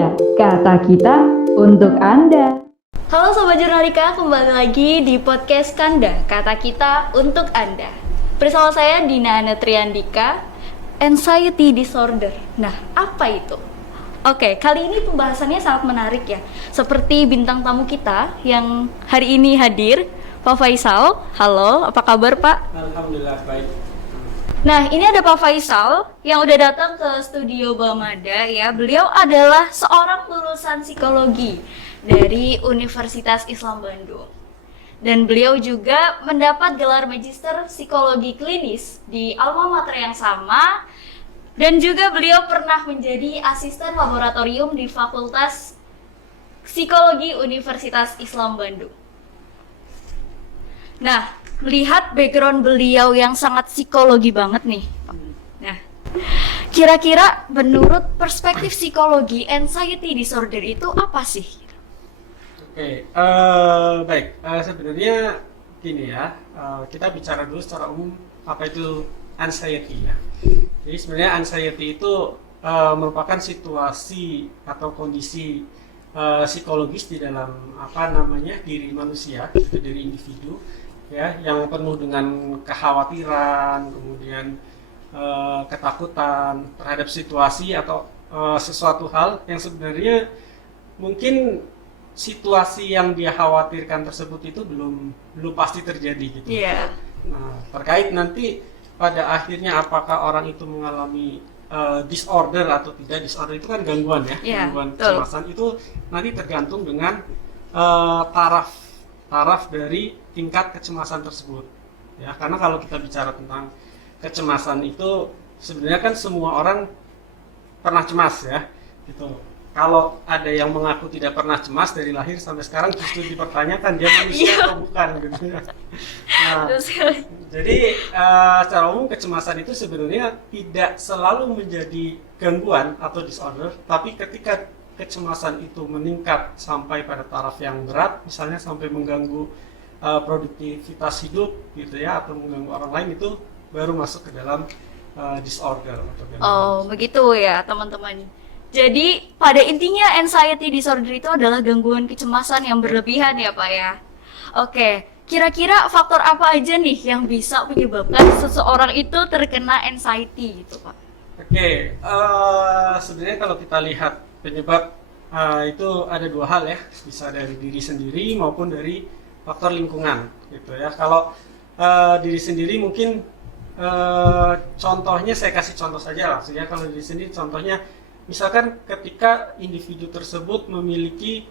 Iya, kata kita untuk Anda. Halo Sobat Jurnalika, kembali lagi di podcast Kanda, kata kita untuk Anda. Bersama saya Dina Anatriandika, Anxiety Disorder. Nah, apa itu? Oke, kali ini pembahasannya sangat menarik ya. Seperti bintang tamu kita yang hari ini hadir, Pak Faisal. Halo, apa kabar Pak? Alhamdulillah baik. Nah, ini ada Pak Faisal yang udah datang ke studio Bamada ya. Beliau adalah seorang lulusan psikologi dari Universitas Islam Bandung. Dan beliau juga mendapat gelar Magister Psikologi Klinis di alma mater yang sama. Dan juga beliau pernah menjadi asisten laboratorium di Fakultas Psikologi Universitas Islam Bandung. Nah, melihat background beliau yang sangat psikologi banget nih. Nah, kira-kira menurut perspektif psikologi, anxiety disorder itu apa sih? Oke, baik. Sebenarnya gini ya, kita bicara dulu secara umum apa itu anxiety ya. Jadi sebenarnya anxiety itu merupakan situasi atau kondisi psikologis di dalam diri manusia, itu diri individu ya, yang penuh dengan kekhawatiran, kemudian ketakutan terhadap situasi atau sesuatu hal yang sebenarnya mungkin situasi yang dia khawatirkan tersebut itu belum pasti terjadi gitu. Iya. Nah, terkait nanti pada akhirnya apakah orang itu mengalami disorder atau tidak. Disorder itu kan gangguan ya, Yeah, gangguan betul. kecemasan itu nanti tergantung dengan taraf dari tingkat kecemasan tersebut ya. Karena kalau kita bicara tentang kecemasan itu sebenarnya kan semua orang pernah cemas ya gitu. Kalau ada yang mengaku tidak pernah cemas dari lahir sampai sekarang, justru dipertanyakan dia manusia atau bukan gitu ya. Nah, jadi secara umum kecemasan itu sebenarnya tidak selalu menjadi gangguan atau disorder, tapi ketika kecemasan itu meningkat sampai pada taraf yang berat, misalnya sampai mengganggu produktivitas hidup gitu ya, atau mengganggu orang lain, itu baru masuk ke dalam disorder atau gangguan. Oh, begitu ya teman-teman. Jadi pada intinya anxiety disorder itu adalah gangguan kecemasan yang berlebihan ya Pak ya. Oke, kira-kira faktor apa aja nih yang bisa menyebabkan seseorang itu terkena anxiety gitu Pak? Oke, sebenarnya kalau kita lihat penyebab itu ada dua hal ya, bisa dari diri sendiri maupun dari faktor lingkungan gitu ya. Kalau diri sendiri mungkin contohnya saya kasih contoh saja langsung ya. Kalau diri sendiri contohnya misalkan ketika individu tersebut memiliki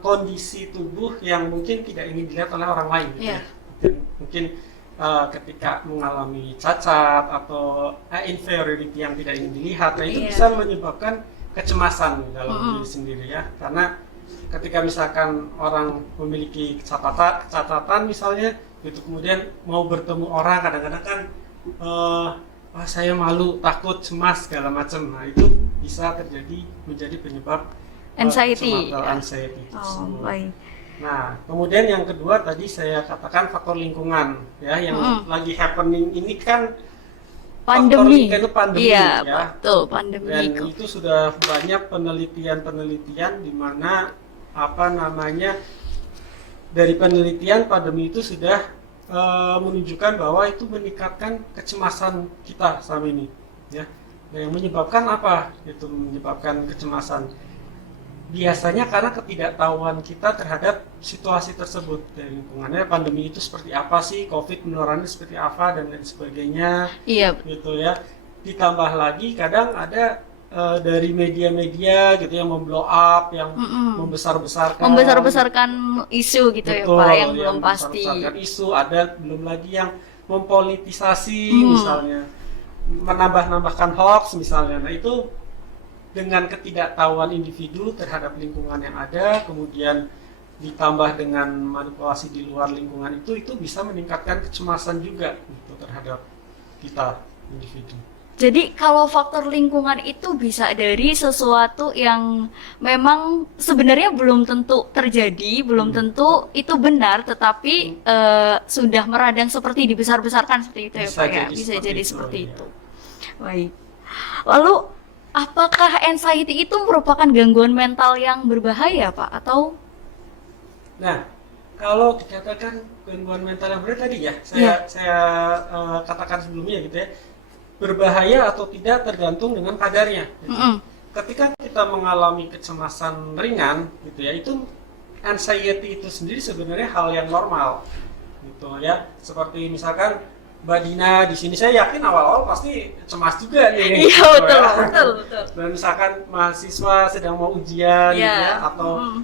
kondisi tubuh yang mungkin tidak ingin dilihat oleh orang lain gitu ya. Mungkin ketika mengalami cacat atau inferiority yang tidak ingin dilihat, nah itu bisa menyebabkan kecemasan dalam diri sendiri ya. Karena ketika misalkan orang memiliki kecacatan misalnya, itu kemudian mau bertemu orang kadang-kadang kan saya malu, takut, cemas segala macam. Nah itu bisa terjadi menjadi penyebab Anxiety. Anxiety. Oh, baik. Nah, kemudian yang kedua tadi saya katakan faktor lingkungan ya, yang lagi happening ini kan Pandemi. faktor itu pandemi Iya, ya. betul, pandemi. Dan itu sudah banyak penelitian di mana dari penelitian pandemi itu sudah menunjukkan bahwa itu meningkatkan kecemasan kita selama ini ya. Nah, yang menyebabkan apa? Itu menyebabkan kecemasan biasanya karena ketidaktahuan kita terhadap situasi tersebut. Dari lingkungannya, pandemi itu seperti apa sih, COVID penularannya seperti apa, dan lain sebagainya. Iya. Gitu ya. Ditambah lagi kadang ada dari media-media gitu yang memblow up, yang membesar-besarkan isu gitu. Betul, ya Pak, yang belum pasti. Membesar-besarkan isu, ada belum lagi yang mempolitisasi misalnya, menambah-nambahkan hoax misalnya. Nah itu dengan ketidaktahuan individu terhadap lingkungan yang ada, kemudian ditambah dengan manipulasi di luar lingkungan itu bisa meningkatkan kecemasan juga gitu, terhadap kita individu. Jadi kalau faktor lingkungan itu bisa dari sesuatu yang memang sebenarnya belum tentu terjadi, belum tentu itu benar, tetapi sudah meradang seperti dibesar-besarkan seperti itu ya Pak ya. Bisa jadi seperti itu. Baik. Lalu apakah anxiety itu merupakan gangguan mental yang berbahaya, Pak? Atau Nah, kalau dikatakan gangguan mental yang berat tadi ya, saya katakan sebelumnya gitu ya, berbahaya atau tidak tergantung dengan kadarnya. Gitu. Ketika kita mengalami kecemasan ringan, gitu ya, itu anxiety itu sendiri sebenarnya hal yang normal, gitu ya. Seperti misalkan Mbak Dina di sini, saya yakin awal-awal pasti cemas juga nih. Iya, gitu betul, ya. betul. Dan misalkan mahasiswa sedang mau ujian, gitu ya, atau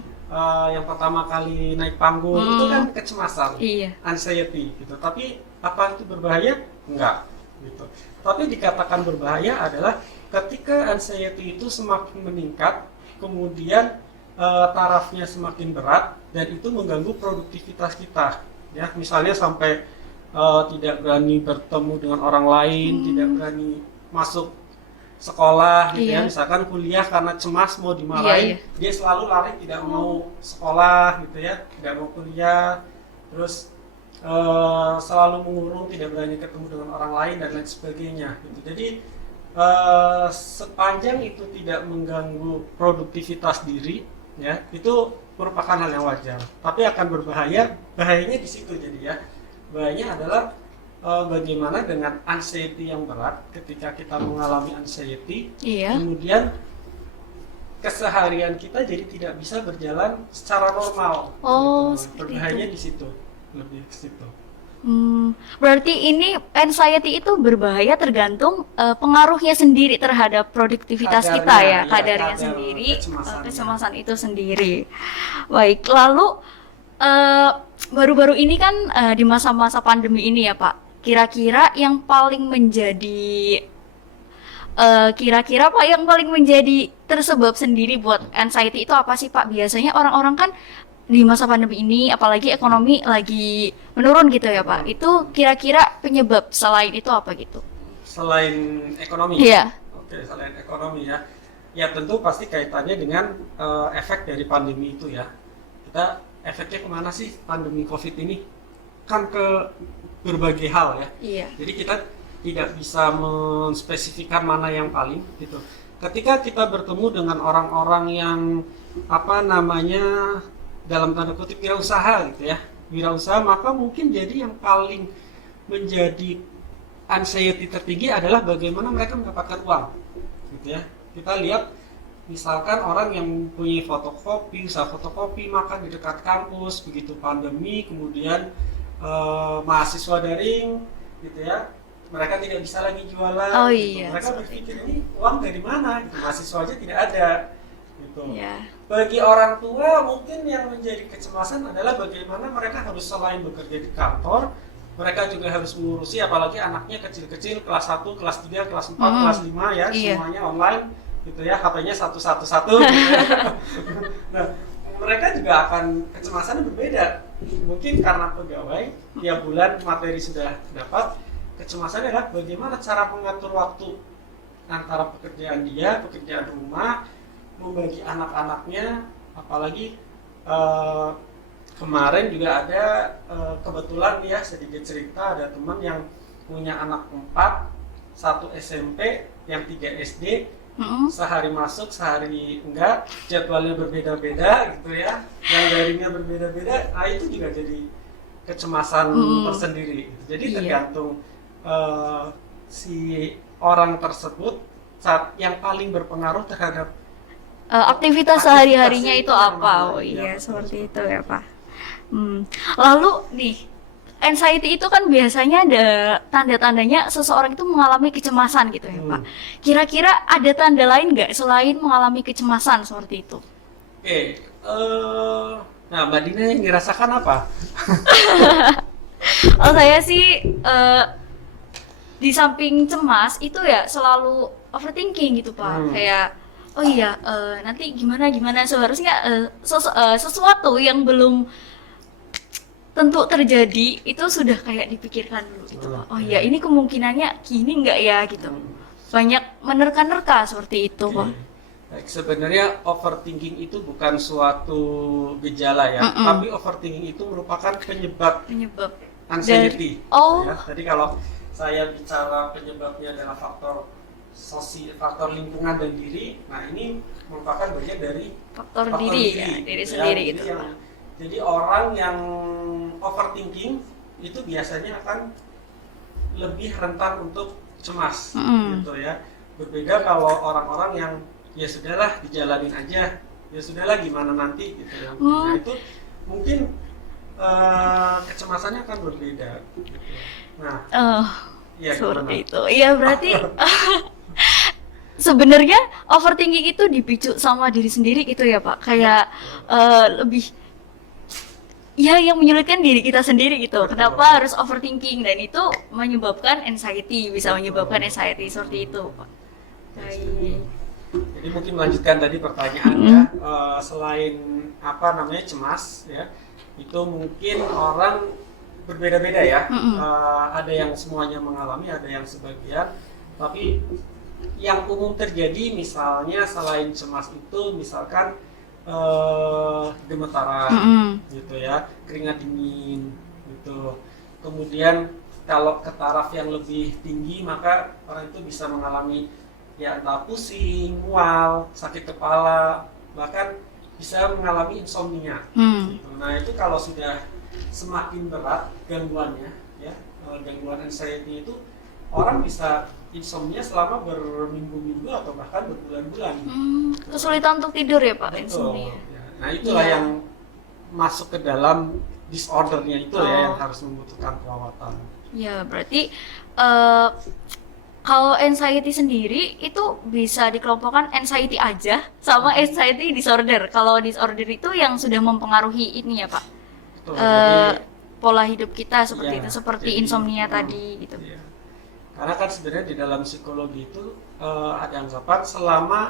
yang pertama kali naik panggung, itu kan kecemasan, anxiety, gitu. Tapi apa itu berbahaya? Enggak, gitu. Tapi dikatakan berbahaya adalah ketika anxiety itu semakin meningkat, kemudian tarafnya semakin berat dan itu mengganggu produktivitas kita, ya. Misalnya sampai tidak berani bertemu dengan orang lain, tidak berani masuk sekolah, gitu ya. Misalkan kuliah karena cemas mau dimarahin, dia selalu lari, tidak mau sekolah, gitu ya, tidak mau kuliah, terus selalu mengurung, tidak berani ketemu dengan orang lain dan lain sebagainya, gitu. Jadi sepanjang itu tidak mengganggu produktivitas diri, ya, itu merupakan hal yang wajar. Tapi akan berbahaya, bahayanya di situ. Jadi ya, bahayanya adalah bagaimana dengan anxiety yang berat. Ketika kita mengalami anxiety, kemudian keseharian kita jadi tidak bisa berjalan secara normal. Gitu. Berbahayanya di situ, lebih ke situ. Berarti ini anxiety itu berbahaya tergantung pengaruhnya sendiri terhadap produktivitas kita ya, kadarnya sendiri, kecemasan itu sendiri. Baik, lalu baru-baru ini kan di masa-masa pandemi ini ya Pak, kira-kira yang paling menjadi tersebab sendiri buat anxiety itu apa sih Pak? Biasanya orang-orang kan di masa pandemi ini, apalagi ekonomi lagi menurun gitu ya Pak, itu kira-kira penyebab selain itu apa gitu? Selain ekonomi? Iya. Oke, selain ekonomi ya. Ya tentu pasti kaitannya dengan efek dari pandemi itu ya. Kita efeknya kemana sih pandemi COVID ini? Kan ke berbagai hal ya. Iya. Jadi kita tidak bisa menspesifikkan mana yang paling gitu. Ketika kita bertemu dengan orang-orang yang dalam tanda kutip wirausaha gitu ya, wirausaha, maka mungkin jadi yang paling menjadi anxiety tertinggi adalah bagaimana mereka mendapatkan uang, gitu ya. Kita lihat misalkan orang yang punya fotokopi, usaha fotokopi, maka di dekat kampus begitu pandemi, kemudian mahasiswa daring, gitu ya, mereka tidak bisa lagi jualan. Gitu. Mereka berpikir ini uang dari mana? Gitu. Mahasiswa aja tidak ada. Gitu. Bagi orang tua mungkin yang menjadi kecemasan adalah bagaimana mereka harus selain bekerja di kantor, mereka juga harus mengurusi apalagi anaknya kecil-kecil kelas 1, kelas 3, kelas 4, kelas 5 ya, semuanya online gitu ya, HP-nya satu gitu ya. Nah, mereka juga akan kecemasannya berbeda. Mungkin karena pegawai tiap bulan materi sudah dapat, kecemasannya adalah bagaimana cara mengatur waktu antara pekerjaan dia, pekerjaan rumah, membagi anak-anaknya, apalagi kemarin juga ada kebetulan ya, sedikit cerita, ada teman yang punya anak 4, 1 SMP, yang 3 SD, sehari masuk, sehari enggak, jadwalnya berbeda-beda gitu ya, yang daringnya berbeda-beda, nah itu juga jadi kecemasan tersendiri. Jadi tergantung si orang tersebut saat yang paling berpengaruh terhadap aktivitas sehari-harinya itu apa? Seperti itu ya Pak. Lalu nih, anxiety itu kan biasanya ada tanda-tandanya seseorang itu mengalami kecemasan gitu ya Pak. Kira-kira ada tanda lain nggak selain mengalami kecemasan seperti itu? Nah Mbak Dina yang dirasakan apa? Saya sih di samping cemas itu ya selalu overthinking gitu Pak. Kayak nanti gimana seharusnya sesuatu yang belum tentu terjadi itu sudah kayak dipikirkan dulu gitu Pak. Ini kemungkinannya gini enggak ya gitu. Banyak menerka-nerka seperti itu Pak. Baik, sebenarnya overthinking itu bukan suatu gejala ya, tapi overthinking itu merupakan penyebab anxiety. Ya. Jadi kalau saya bicara penyebabnya adalah faktor faktor lingkungan dan diri. Nah, ini merupakan bagian dari Faktor diri ya, diri sendiri Jadi gitu. jadi orang yang overthinking itu biasanya akan lebih rentan untuk cemas, gitu ya. Berbeda kalau orang-orang yang ya sudahlah dijalanin aja, ya sudahlah gimana nanti gitu ya. Nah, itu mungkin kecemasannya akan berbeda. Gitu. Nah, ya seperti itu. Iya berarti sebenarnya overthinking itu dipicu sama diri sendiri gitu ya Pak. Kayak lebih ya yang menyulitkan diri kita sendiri gitu. Kenapa harus overthinking, dan itu menyebabkan anxiety, bisa menyebabkan anxiety seperti itu Pak. Baik. Jadi mungkin melanjutkan tadi pertanyaannya, selain apa namanya cemas ya, itu mungkin orang berbeda-beda ya. Ada yang semuanya mengalami, ada yang sebagian. Tapi yang umum terjadi misalnya selain cemas itu misalkan gemetaran, gitu ya, keringat dingin, gitu. Kemudian kalau ke taraf yang lebih tinggi maka orang itu bisa mengalami ya entah pusing, mual, sakit kepala, bahkan bisa mengalami insomnia. Gitu. Nah itu kalau sudah semakin berat gangguannya, ya gangguan anxiety itu orang bisa insomnia selama berminggu-minggu atau bahkan berbulan-bulan. Kesulitan untuk tidur ya Pak, Betul. insomnia. Ya. Nah itulah yang masuk ke dalam disordernya itu ya yang harus membutuhkan perawatan. Ya berarti kalau anxiety sendiri itu bisa dikelompokkan anxiety aja sama anxiety disorder. Kalau disorder itu yang sudah mempengaruhi ini ya Pak, Betul. Jadi, pola hidup kita seperti iya, itu, seperti jadi, insomnia tadi gitu. Iya. Karena kan sebenarnya di dalam psikologi itu ada anggapan selama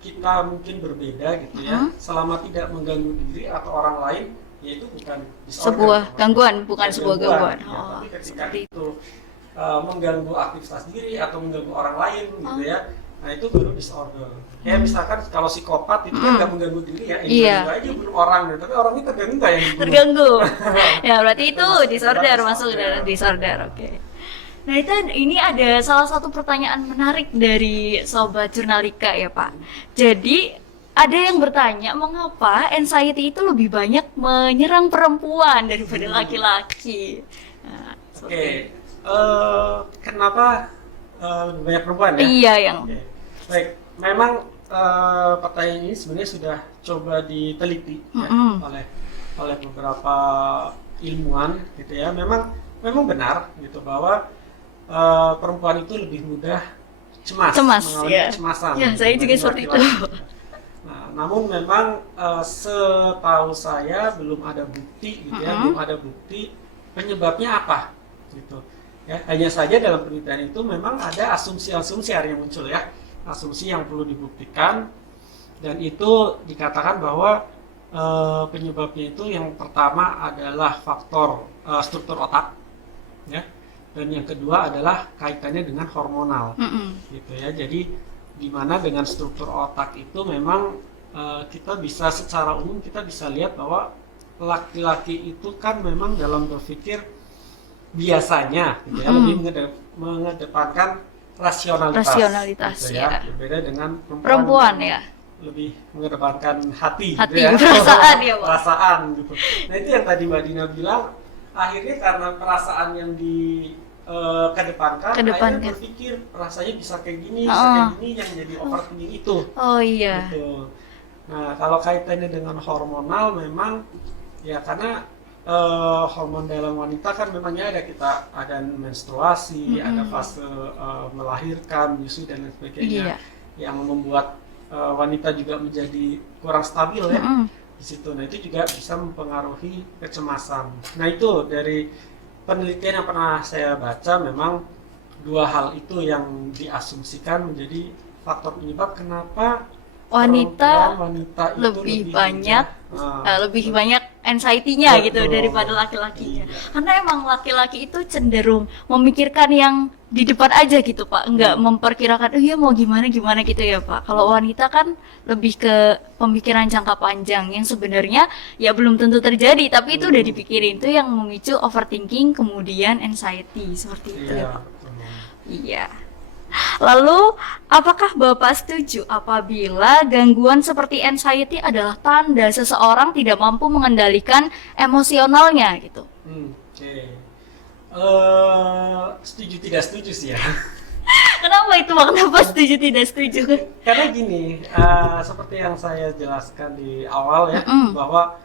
kita mungkin berbeda gitu ya, selama tidak mengganggu diri atau orang lain, ya itu bukan disorder. Sebuah gangguan, bukan sebuah gangguan. Ya, tapi ketika Seperti itu mengganggu aktivitas diri atau mengganggu orang lain gitu ya, nah itu baru disorder. Ya misalkan kalau psikopat itu kan nggak mengganggu diri ya, mengganggu aja bunuh orang, tapi orangnya terganggu nggak yang dibunuh? terganggu. Ya berarti itu Masuk disorder, dalam masuk disorder. dalam disorder. Oke. Nah itu ini ada salah satu pertanyaan menarik dari sobat Jurnalika ya Pak. Jadi ada yang bertanya mengapa anxiety itu lebih banyak menyerang perempuan daripada laki-laki. Nah, Oke, kenapa lebih banyak perempuan ya? Iya yang Oke. Baik, memang pertanyaan ini sebenarnya sudah coba diteliti ya, oleh beberapa ilmuwan gitu ya. Memang benar gitu bahwa perempuan itu lebih mudah cemas mengalami ya. kecemasan. Ya saya juga dibanding seperti itu. laki-laki. Nah, namun memang setahu saya belum ada bukti gitu ya, belum ada bukti penyebabnya apa gitu. Ya, hanya saja dalam penelitian itu memang ada asumsi-asumsi yang muncul ya, asumsi yang perlu dibuktikan, dan itu dikatakan bahwa penyebabnya itu yang pertama adalah faktor struktur otak, ya, dan yang kedua adalah kaitannya dengan hormonal, gitu ya. Jadi di mana dengan struktur otak itu memang kita bisa secara umum kita bisa lihat bahwa laki-laki itu kan memang dalam berpikir biasanya gitu ya, lebih mengedepankan rasionalitas gitu ya. Berbeda dengan perempuan ya. lebih mengedepankan hati Hati, gitu ya. perasaan ya Pak. Perasaan gitu. Nah itu yang tadi Mbak Dina bilang, akhirnya karena perasaan yang kedepankan, akhirnya berpikir rasanya bisa kayak gini, bisa kayak gini, yang jadi overthinking itu. Oh iya. Gitu. Nah kalau kaitannya dengan hormonal memang ya karena hormon dalam wanita kan memangnya ada menstruasi, ada fase melahirkan, menyusui dan lain sebagainya, yang membuat wanita juga menjadi kurang stabil ya di situ. Nah itu juga bisa mempengaruhi kecemasan. Nah itu dari penelitian yang pernah saya baca, memang dua hal itu yang diasumsikan menjadi faktor penyebab kenapa wanita itu lebih banyak anxiety-nya gitu daripada laki-lakinya. Karena emang laki-laki itu cenderung memikirkan yang di depan aja gitu Pak, nggak memperkirakan iya mau gimana gitu ya Pak. Kalau wanita kan lebih ke pemikiran jangka panjang yang sebenarnya ya belum tentu terjadi, tapi itu udah dipikirin, itu yang memicu overthinking kemudian anxiety seperti itu ya Pak. Iya. Lalu, apakah Bapak setuju apabila gangguan seperti anxiety adalah tanda seseorang tidak mampu mengendalikan emosionalnya gitu? Oke. Setuju tidak setuju sih ya. Kenapa itu Pak? Kenapa setuju tidak setuju? Karena gini, seperti yang saya jelaskan di awal ya, bahwa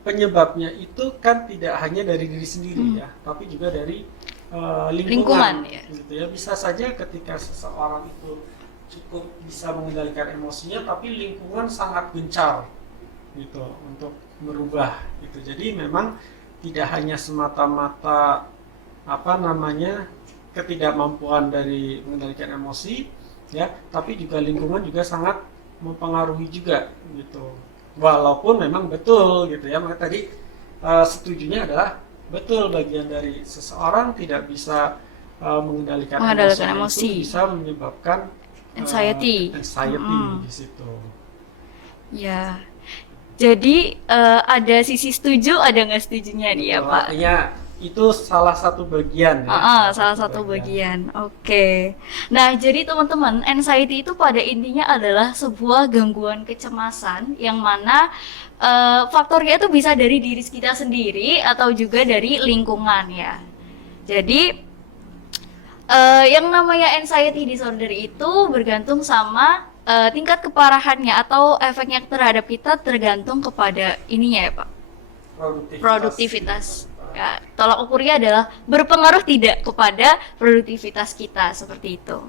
penyebabnya itu kan tidak hanya dari diri sendiri ya, tapi juga dari lingkungan Ya. gitu ya. Bisa saja ketika seseorang itu cukup bisa mengendalikan emosinya, tapi lingkungan sangat gencar gitu untuk merubah gitu. Jadi memang tidak hanya semata-mata ketidakmampuan dari mengendalikan emosi ya, tapi juga lingkungan juga sangat mempengaruhi juga gitu. Walaupun memang betul gitu ya, maka tadi setujunya adalah betul bagian dari seseorang tidak bisa mengendalikan emosi itu bisa menyebabkan anxiety di situ. Ya, jadi ada sisi setuju, ada nggak setujunya nih ya Pak? Artinya itu salah satu bagian ya. Salah satu bagian. Oke. Nah, jadi teman-teman, anxiety itu pada intinya adalah sebuah gangguan kecemasan yang mana faktornya itu bisa dari diri kita sendiri atau juga dari lingkungan ya. Jadi yang namanya anxiety disorder itu bergantung sama tingkat keparahannya atau efeknya terhadap kita tergantung kepada ininya ya Pak. Produktivitas. Ya, tolak ukurnya adalah berpengaruh tidak kepada produktivitas kita seperti itu.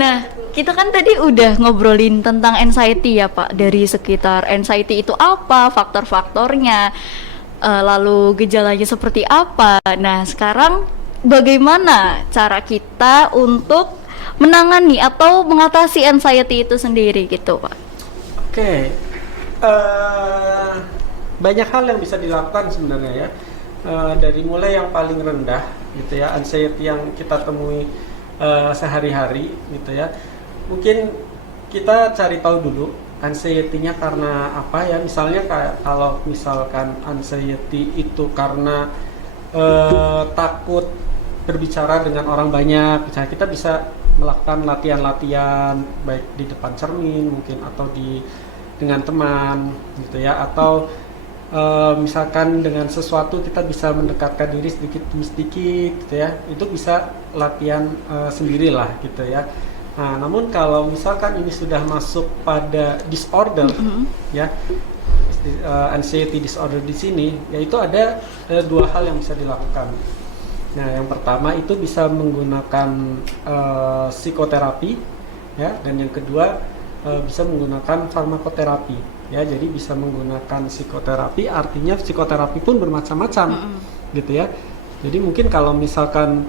Nah, kita kan tadi udah ngobrolin tentang anxiety ya Pak, dari sekitar anxiety itu apa, faktor-faktornya, lalu gejalanya seperti apa. Nah, sekarang bagaimana cara kita untuk menangani atau mengatasi anxiety itu sendiri gitu Pak? Oke, banyak hal yang bisa dilakukan sebenarnya ya. Dari mulai yang paling rendah gitu ya, anxiety yang kita temui sehari-hari gitu ya, mungkin kita cari tahu dulu anxiety-nya karena apa ya. Misalnya kalau misalkan anxiety itu karena takut berbicara dengan orang banyak, misalnya kita bisa melakukan latihan-latihan baik di depan cermin mungkin atau dengan teman gitu ya, atau misalkan dengan sesuatu kita bisa mendekatkan diri sedikit demi sedikit gitu ya, itu bisa latihan sendirilah gitu ya. Nah, namun kalau misalkan ini sudah masuk pada disorder ya, anxiety disorder di sini, yaitu ada dua hal yang bisa dilakukan. Nah, yang pertama itu bisa menggunakan psikoterapi ya, dan yang kedua bisa menggunakan farmakoterapi. Ya, jadi bisa menggunakan psikoterapi, artinya psikoterapi pun bermacam-macam, gitu ya. Jadi mungkin kalau misalkan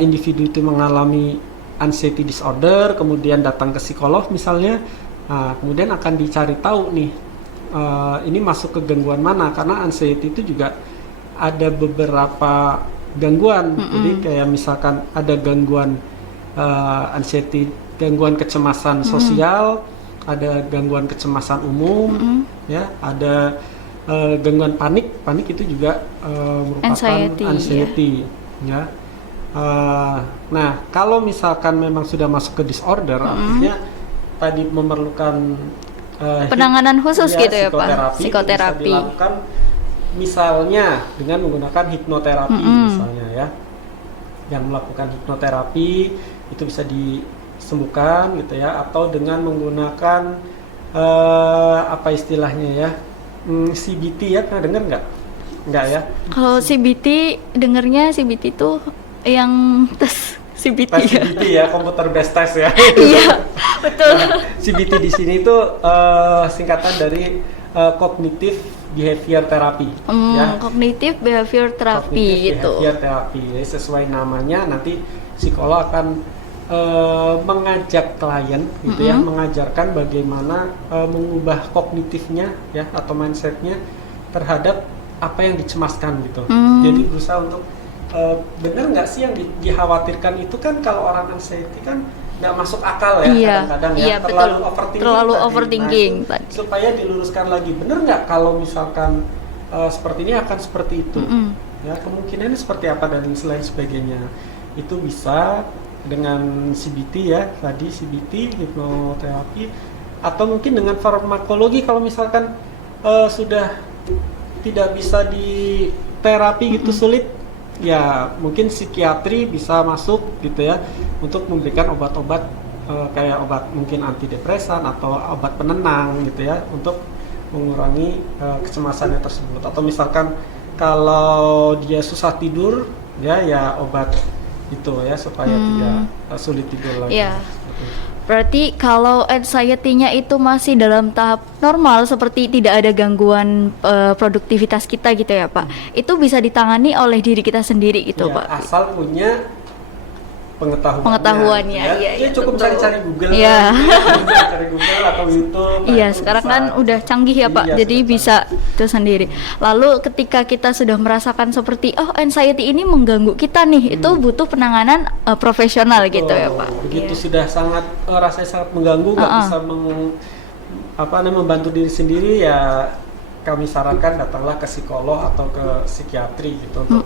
individu itu mengalami anxiety disorder, kemudian datang ke psikolog misalnya, kemudian akan dicari tahu nih, ini masuk ke gangguan mana, karena anxiety itu juga ada beberapa gangguan. Jadi kayak misalkan ada gangguan anxiety, gangguan kecemasan sosial, ada gangguan kecemasan umum, ya, ada gangguan panik itu juga merupakan anxiety ya. Nah, kalau misalkan memang sudah masuk ke disorder, artinya tadi memerlukan penanganan khusus gitu ya Pak, psikoterapi. Bisa dilakukan misalnya dengan menggunakan hipnoterapi misalnya ya. Yang melakukan hipnoterapi itu bisa disembuhkan gitu ya, atau dengan menggunakan apa istilahnya ya, CBT ya, pernah dengar nggak? Nggak ya? Kalau CBT dengernya CBT itu yang tes CBT tes ya. CBT ya, computer based test ya. Iya, betul. Nah, CBT di sini itu singkatan dari cognitive behavior therapy ya. Cognitive behavior therapy gitu. Behavior therapy. Jadi sesuai namanya, nanti psikolog akan mengajak klien gitu ya, mengajarkan bagaimana mengubah kognitifnya ya, atau mindsetnya terhadap apa yang dicemaskan gitu. Jadi berusaha untuk benar nggak sih yang dikhawatirkan itu, kan kalau orang anxiety kan nggak masuk akal ya, kadang-kadang ya, terlalu overthinking tadi. Supaya diluruskan lagi, benar nggak kalau misalkan seperti ini akan seperti itu, ya kemungkinannya seperti apa dan lain sebagainya. itu bisa dengan CBT ya, tadi CBT, hipnoterapi, atau mungkin dengan farmakologi kalau misalkan sudah tidak bisa di terapi gitu sulit, ya mungkin psikiatri bisa masuk gitu ya untuk memberikan obat-obat kayak obat mungkin antidepresan atau obat penenang gitu ya untuk mengurangi kecemasannya tersebut. Atau misalkan kalau dia susah tidur ya obat itu ya supaya tidak sulit tidur lagi. Iya. Seperti itu. Berarti kalau anxiety-nya itu masih dalam tahap normal seperti tidak ada gangguan produktivitas kita gitu ya Pak, itu bisa ditangani oleh diri kita sendiri gitu Ya, Pak. asal punya Pengetahuannya, ya. iya, Ya, cukup betul. cari-cari Google, Iya. cari Google atau YouTube. Nah, Iya, itu sekarang bisa. kan udah canggih ya Pak, Iya, jadi sudah bisa itu sendiri. Lalu ketika kita sudah merasakan seperti anxiety ini mengganggu kita nih, itu butuh penanganan profesional gitu ya Pak. Begitu Iya. sudah sangat rasanya sangat mengganggu, nggak bisa membantu diri sendiri, ya kami sarankan datanglah ke psikolog atau ke psikiatri gitu untuk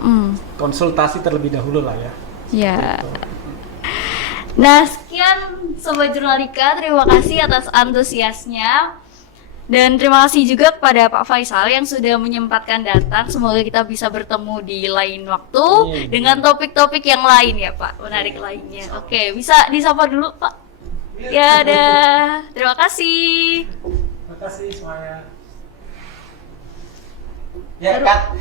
konsultasi terlebih dahulu lah ya. Ya. Gitu. Nah, sekian Sobat Jurnalika, terima kasih atas antusiasnya. Dan terima kasih juga kepada Pak Faisal yang sudah menyempatkan datang. Semoga kita bisa bertemu di lain waktu dengan topik-topik yang lain ya Pak, menarik lainnya. Oke, bisa disapa dulu Pak. Ya, dah. Terima kasih. Terima kasih semuanya. Ya, Kak.